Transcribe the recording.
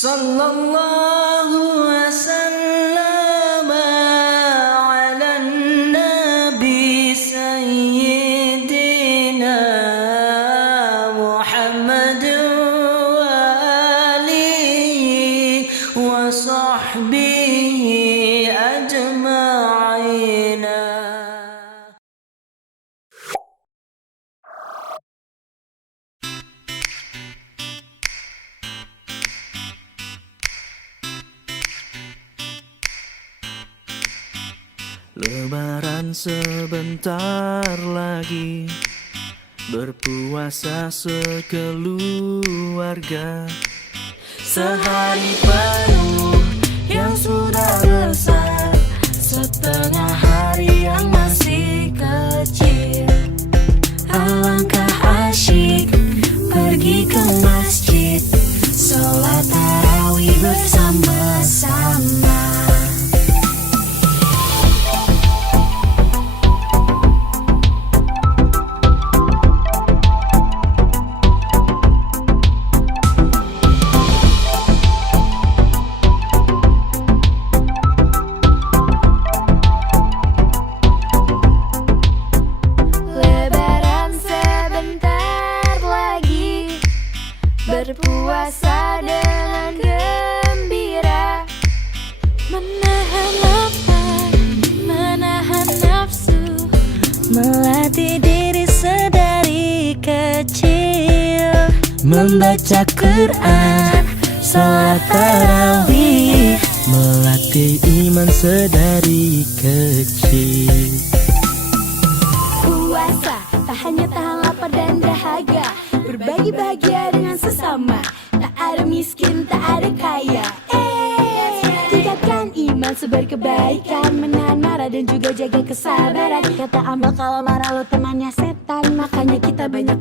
Sallallahu wasallam ala nabi sayyidina Muhammad wa alihi wa sahbihi ajma'ina. Lebaran sebentar lagi, berpuasa sekeluarga. Sehari penuh yang sudah besar, setengah hari yang masih kecil. Alangkah asyik pergi ke masjid, sholat tarawih bersama-sama. Berpuasa dengan gembira, menahan lapar, menahan nafsu, melatih diri sedari kecil, Membaca Quran, sholat tarawih, melatih iman sedari kecil. puasa tak hanya tahan lapar dan dahaga, berbagi bahagia dengan sesama, tak ada miskin, tak ada kaya. Tingkatkan iman, sebar kebaikan, menahan marah dan juga jaga kesabaran. Kata Amal, kalau marah lo temannya setan, makanya kita banyak